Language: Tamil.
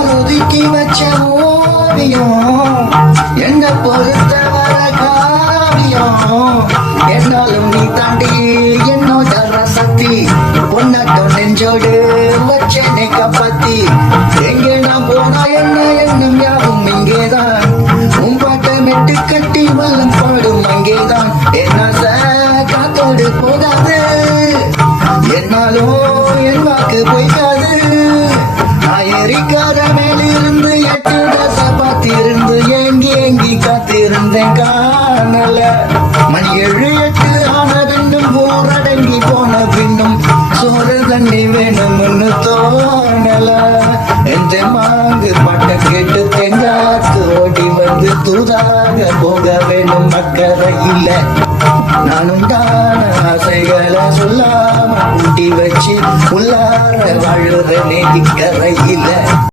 ஒதுக்கி வச்ச ஓவியம் என்ன பொறுத்தவர காவியம் என்னாலும் நீ தாண்டி என்னோட ரசத்தி பொன்னட்டம் நெஞ்சோடு வச்சனை காப்பாத்தி எங்கே நான் போனா என்ன எண்ணம் யாவும் இங்கேதான் உன்பாட்ட மெட்டு கட்டி வல்லம் பாடும் அங்கேதான் என்ன காத்தோடு போகாது என்னாலும் என் வாக்கு பொய்க்காது எரிக்கார மேலிருந்து 8 தச பார்த்திருந்து ஏங்கி ஏங்கி காத்திருந்தேன் காணல மணி 7 8 ஆன பின்னும் ஊரடங்கி போன பின்னும் சோறு தண்ணி வேணும்னு தோணல எந்த மாங்கு பாட்ட கேட்டு தெங்காத்து ஓடி வந்து தூதாக போக வேணும் அக்கறை இல்ல நானும் தான ஆசைகளை சொல்லாம கூட்டி வச்சு உள்ளார வாழுற நேதிக்கரை இல்ல